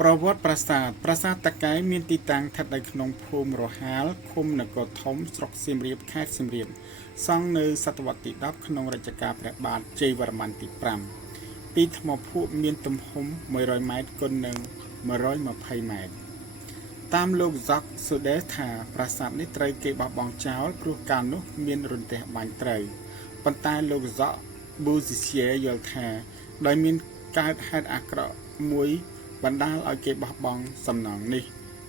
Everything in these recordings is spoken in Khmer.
ប្រវត្តិប្រាសាទតាកែវមានទីតាំងស្ថិតនៅក្នុងភូមិរហាលឃុំនគរធំស្រុកសៀមរាបខេត្តសៀមរាបសង់នៅសតវត្សទី10ក្នុងរជ្ជកាលព្រះបាទជ័យវរ្ម័នទី5ពីថ្មភក់មានទំហំ100ម៉ែត្រគុណនឹង120ម៉ែត្រតាមលោកហ្សាក់សូដេថាប្រាសាទនេះត្រូវគេបោះបង់ចោលព្រោះកាលនោះមានរន្ទះបាញ់ត្រូវប៉ុន្តែលោកហ្សាក់ប៊ូស៊ីសៀយល់ថាដោយមានកើតហេតុអាក្រក់មួយបណ្ដាលឲ្យគេបោះបង់សំណង់នេះ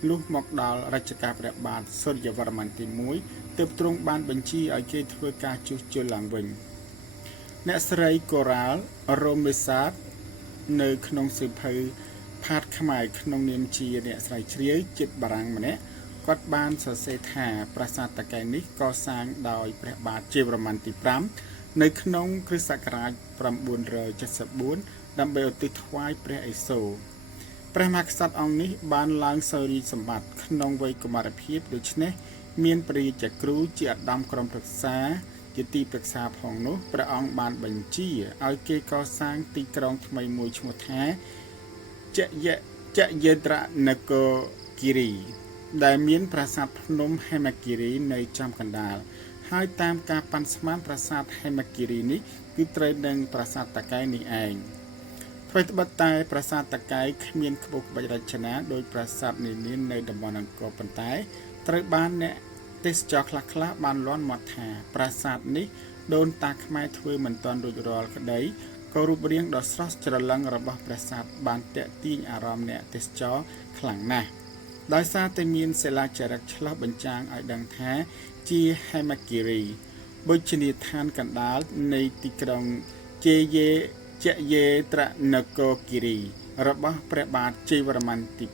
លុះមកដល់រជ្ជកាលព្រះបាទសូរ្យវរ្ម័នទី1ទើបទ្រង់បានបញ្ជាឲ្យគេធ្វើការជួសជុលឡើងវិញអ្នកស្រីកូរ៉ាល់រ៉ូមេសាតនៅក្នុងសៀវភៅផាតខ្មែរក្នុងនាមជាអ្នកស្រាវជ្រាវជាតិបារាំងម្នាក់គាត់បានសរសេរថាប្រាសាទតាកែវនេះកសាងដោយព្រះបាទជ័យវរ្ម័នទី5នៅក្នុងគ្រិស្តសករាជ974ដើម្បីឧទ្ទិសថ្វាយព្រះឥសូរព្រះមហាក្សត្រអង្គនេះបានឡើងសោយរាជសម្បត្តិក្នុងវ័យកុមារភាពដូច្នេះមានព្រះរាជគ្រូជាឧត្តមក្រុមប្រឹក្សាជាទីប្រឹក្សាផងនោះព្រះអង្គបានបញ្ជាឲ្យគេកសាងទីក្រុងថ្មីមួយឈ្មោះថាចយត្រនគរគិរីដែលមានប្រាសាទភ្នំហេមគិរីនៅចំកណ្ដាលហើយតាមការប៉ាន់ស្មានប្រាសាទហេមគិរីនេះគឺត្រូវនឹងប្រាសាទតាកែវនេះឯងថ្មីត្បិតតែប្រាសាទតាកែវគ្មានក្បូរក្បាច់រចនាដោយប្រាសាទនានានៅតំបន់អង្គរប៉ុន្តែត្រូវបានអ្នកទេសចរខ្លះបានលាន់មាត់ថាប្រាសាទនេះដូនតាខ្មែរធ្វើមិនទាន់រួចរាល់ក្តីក៏រូបរាងដ៏ស្រស់ច្រឡឹងរបស់ប្រាសាទបានទាក់ទាញអារម្មណ៍អ្នកទេសចរខ្លាំងណាស់ដោយសារតែមានសិលាចារឹកឆ្លុះបញ្ចាំងឲ្យដឹងថាជាហេមគិរីបូជនីយដ្ឋានកណ្ដាលនៃទីក្រុងចយត្រនគរគិរីរបស់ព្រះបាទជ័យវរ្ម័នទី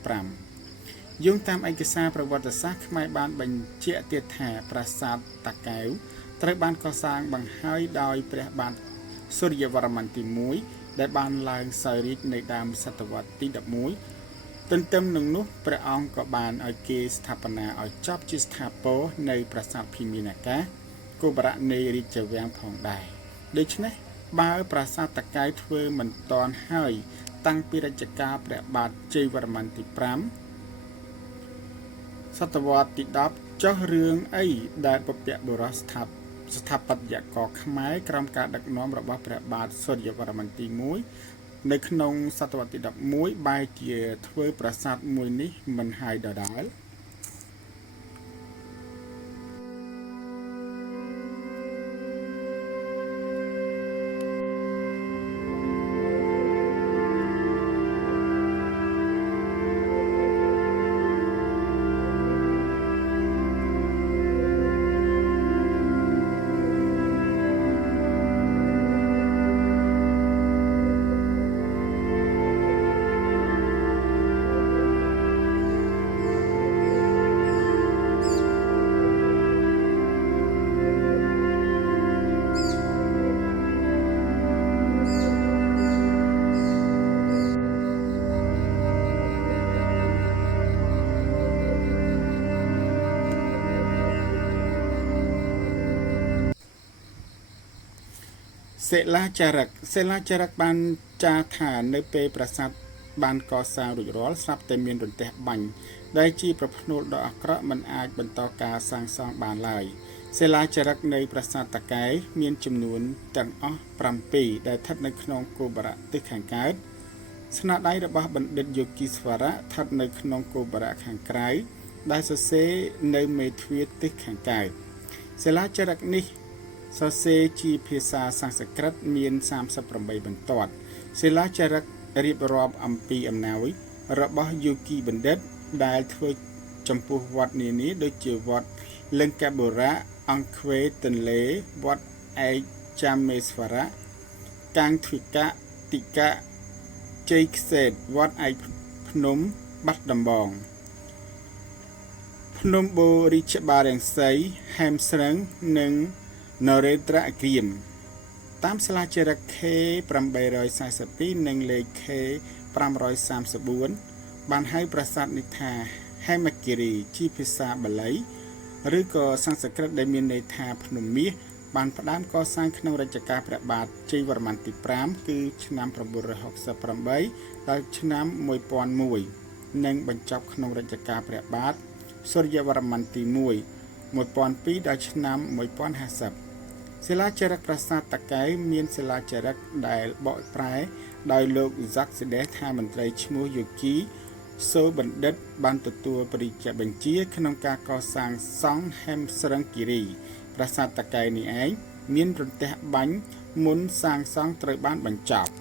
5យោងតាមឯកសារប្រវត្តិសាស្ត្រខ្មែរបានបញ្ជាក់ទៀតថាប្រាសាទតាកែវត្រូវបានកសាងបង្ហើយដោយព្រះបាទសូរ្យវរ្ម័នទី1ដែលបានឡើងសោយរាជនៅដើមសតវត្សទី11ទន្ទឹមនឹងនោះព្រះអង្គក៏បានឲ្យគេស្ថាបនាឲ្យចប់ជាស្ថាពរនៅប្រាសាទភីមានអាកាសគោបរៈនៃរាជវាំងផងដែរដូច្នេះបើប្រាសាទតាកែវធ្វើមិនតាន់ហើយតាំងពីរជ្ជកាលព្រះបាទជ័យវរ្ម័នទី5សតវត្សទី10ចុះរឿងអីដែលពពកបុរសស្ថាបត្យករខ្មែរក្រោមការដឹកនាំរបស់ព្រះបាទសូរ្យវរ្ម័នទី1នៅក្នុងសតវត្សទី11បែរជាធ្វើប្រាសាទមួយនេះមិនហើយដដែលសិលាចារឹកបានចារថានៅពេលប្រាសាទបានកសាងរួចរាល់ស្រាប់តែមានរន្ទះបាញ់ដែលជាប្រផ្នូលដ៏អាក្រក់មិនអាចបន្តការសាងសង់បានឡើយសិលាចារឹកនៃប្រាសាទតាកែវមានចំនួនទាំងអស់7ដែលស្ថិតនៅក្នុងគោបរៈទិសខាងកើតស្នាដៃរបស់បណ្ឌិតយោគីស្វរៈស្ថិតនៅក្នុងគោបរៈខាងក្រៅដែលសរសេរនៅមេទ្វារទិសខាងកើតសិលាចារឹកនេះសរសេរជាភាសាសំស្ក្រឹតមាន38បន្ទាត់សិលាចារឹករៀបរាប់អំពីអំណោយរបស់យោគីបណ្ឌិតដែលធ្វើចំពោះវត្តនានាដូចជាវត្តលង្កាបុរៈអង្គវេទន្លេវត្តឯកចាមេស្វរៈកាំងទ្វិកៈតិកៈជ័យខ្សែតវត្តឯកភ្នំបាត់ដំបងភ្នំបូរីជបារាំងសីហែមស្រឹងនិងនរេត្រក្រៀមតាមស្លាចារឹក K842 និងលេខ K534 បានហៅប្រាសាទនេះថាហេមគិរីជាភាសាបាលីឬក៏សំស្ក្រឹតដែលមានន័យថាភ្នំមាសបានផ្ដើមកសាងក្នុងរជ្ជកាលព្រះបាទជ័យវរ្ម័នទី5គឺឆ្នាំ968ដល់ឆ្នាំ1001 និងបញ្ចប់ក្នុងរជ្ជកាលព្រះបាទសូរ្យវរ្ម័នទី1 1002 ដល់ឆ្នាំ 1050 សិលាចារឹកប្រាសាទតាកែវមានសិលាចារឹកដែលបកប្រែដោយលោក Jacques Sides ថាមន្ត្រីឈ្មោះ Yogi សូបណ្ឌិតបានទទួលព្រះរាជបញ្ជាក្នុងការកសាងសង់ហេមស្រឹងគិរីប្រាសាទតាកែវនេះឯងមានប្រទេសបាញ់មុនសាងសង់ត្រូវបានបញ្ចប់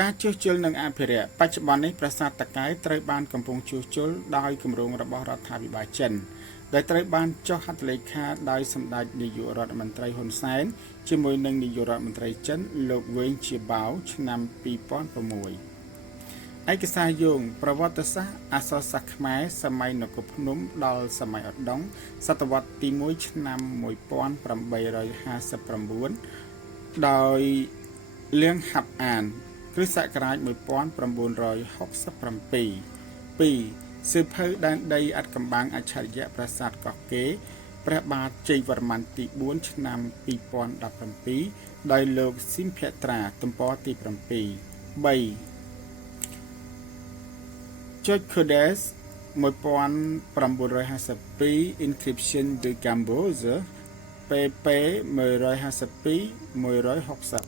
ការជួសជុលនិងអភិរក្សបច្ចុប្បន្ននេះប្រាសាទតាកែវត្រូវបានកំពុងជួសជុលដោយគម្រោងរបស់រដ្ឋាភិបាលចិនដែលត្រូវបានចុះហត្ថលេខាដោយសម្ដេចនាយករដ្ឋមន្ត្រីហ៊ុនសែនជាមួយនឹងនាយករដ្ឋមន្ត្រីចិនលោកវេងជាបាវឆ្នាំ2006ឯកសារយោងប្រវត្តិសាស្ត្រអក្សរសាស្ត្រខ្មែរសម័យនគរភ្នំដល់សម័យឧដុង្គសតវត្សទី1ឆ្នាំ1859ដោយលៀងហាប់អានគ្រិស្តសករាជ1967 2. សៀវភៅដែនដីអត្ថកម្បាំងអច្ឆរិយៈប្រាសាទកោះកេរព្រះបាទជ័យវរ្ម័នទី4ឆ្នាំ2017ដោយលោកស៊ីមភត្រាទំព័រទី7 3. George Codes 1952 Inscription de Cambodge pp 152-160